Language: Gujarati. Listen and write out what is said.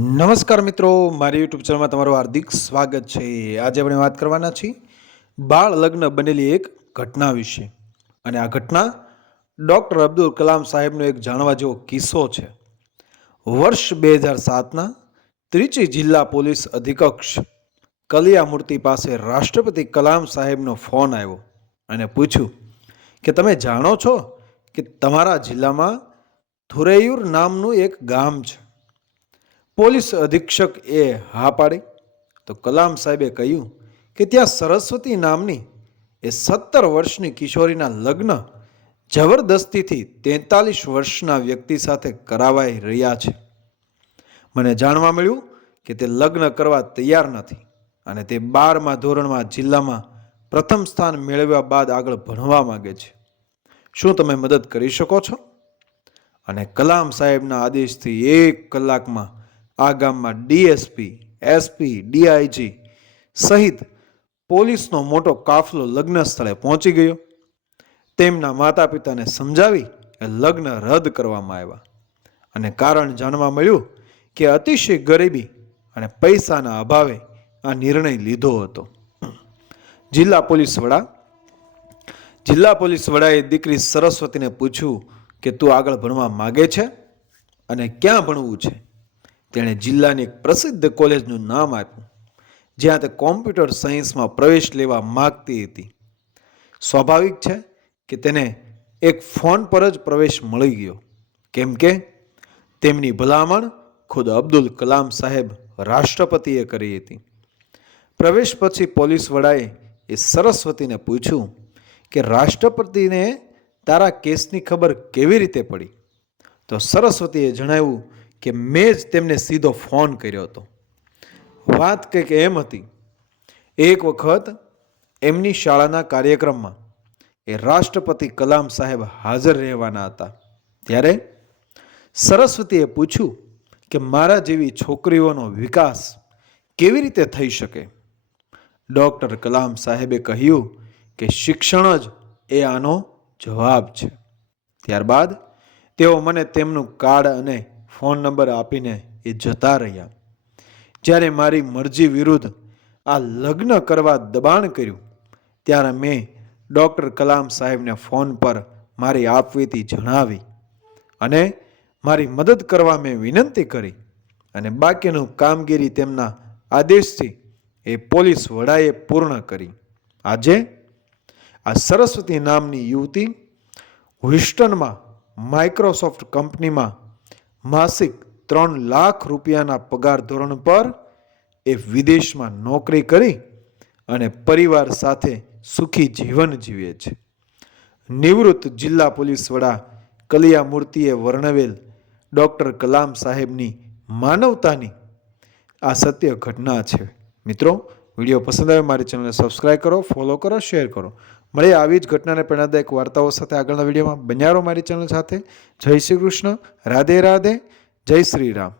નમસ્કાર મિત્રો, મારી યુટ્યુબ ચેનલમાં તમારું હાર્દિક સ્વાગત છે। આજે આપણે વાત કરવાના છીએ બાળ લગ્ન બનેલી એક ઘટના વિશે। અને આ ઘટના ડૉક્ટર અબ્દુલ કલામ સાહેબનો એક જાણવા જેવો કિસ્સો છે। વર્ષ 2007ના ત્રિચી જિલ્લા પોલીસ અધિક્ષક કલિયામૂર્તિ પાસે રાષ્ટ્રપતિ કલામ સાહેબનો ફોન આવ્યો અને પૂછ્યું કે તમે જાણો છો કે તમારા જિલ્લામાં થુરૈયુર નામનું એક ગામ છે। પોલીસ અધિક્ષક એ હા પાડી તો કલામ સાહેબે કહ્યું કે ત્યાં સરસ્વતી નામની એ 17 વર્ષની કિશોરીના લગ્ન જબરદસ્તીથી 43 વર્ષના વ્યક્તિ સાથે કરાવાઈ રહ્યા છે। મને જાણવા મળ્યું કે તે લગ્ન કરવા તૈયાર નથી અને તે 12મા ધોરણમાં જિલ્લામાં પ્રથમ સ્થાન મેળવ્યા બાદ આગળ ભણવા માંગે છે। શું તમે મદદ કરી શકો છો? અને કલામ સાહેબના આદેશથી 1 કલાકમાં આ ગામમાં ડીએસપી, એસપી, ડીઆઈજી સહિત પોલીસનો મોટો કાફલો લગ્ન સ્થળે પહોંચી ગયો। તેમના માતા પિતાને સમજાવી લગ્ન રદ કરવામાં આવ્યા અને કારણ જાણવા મળ્યું કે અતિશય ગરીબી અને પૈસાના અભાવે આ નિર્ણય લીધો હતો। જિલ્લા પોલીસ વડાએ દીકરી સરસ્વતીને પૂછ્યું કે તું આગળ ભણવા માગે છે અને ક્યાં ભણવું છે? તેણે જિલ્લાની એક પ્રસિદ્ધ કોલેજનું નામ આપ્યું જ્યાં તે કોમ્પ્યુટર સાયન્સમાં પ્રવેશ લેવા માગતી હતી। સ્વાભાવિક છે કે તેને એક ફોન પર જ પ્રવેશ મળી ગયો કેમ કે તેમની ભલામણ ખુદ અબ્દુલ કલામ સાહેબ રાષ્ટ્રપતિએ કરી હતી। પ્રવેશ પછી પોલીસ વડાએ એ સરસ્વતીને પૂછ્યું કે રાષ્ટ્રપતિને તારા કેસની ખબર કેવી રીતે પડી? તો સરસ્વતીએ જણાવ્યું કે મેં જ તેમને સીધો ફોન કર્યો હતો। વાત કંઈક એમ હતી, એક વખત એમની શાળાના કાર્યક્રમમાં એ રાષ્ટ્રપતિ કલામ સાહેબ હાજર રહેવાના હતા। ત્યારે સરસ્વતીએ પૂછ્યું કે મારા જેવી છોકરીઓનો વિકાસ કેવી રીતે થઈ શકે? ડૉક્ટર કલામ સાહેબે કહ્યું કે શિક્ષણ જ એ આનો જવાબ છે। ત્યારબાદ તેઓ મને તેમનું કાર્ડ અને ફોન નંબર આપીને એ જતા રહ્યા। જ્યારે મારી મરજી વિરુદ્ધ આ લગ્ન કરવા દબાણ કર્યું ત્યારે મેં ડૉક્ટર કલામ સાહેબને ફોન પર મારી આપવીતી જણાવી અને મારી મદદ કરવા મેં વિનંતી કરી અને બાકીનું કામગીરી તેમના આદેશથી એ પોલીસ વડાએ પૂર્ણ કરી। આજે આ સરસ્વતી નામની યુવતી હ્યુસ્ટનમાં માઇક્રોસોફ્ટ કંપનીમાં માસિક 3 લાખ રૂપિયાના પગાર ધોરણ પર એ વિદેશમાં નોકરી કરી અને પરિવાર સાથે સુખી જીવન જીવે છે। નિવૃત્ત જિલ્લા પોલીસ વડા કલિયામૂર્તિએ વર્ણવેલ ડૉક્ટર કલામ સાહેબની માનવતાની આ સત્ય ઘટના છે। મિત્રો, વિડીયો પસંદ આવે મારી ચેનલને સબસ્ક્રાઈબ કરો, ફોલો કરો, શેર કરો। મળીએ આવી જ ઘટનાને પ્રેરણાદાયક વાર્તાઓ સાથે આગળના વિડીયોમાં। બન્યા રહો મારી ચેનલ સાથે। જય શ્રી કૃષ્ણ, રાધે રાધે, જય શ્રી રામ।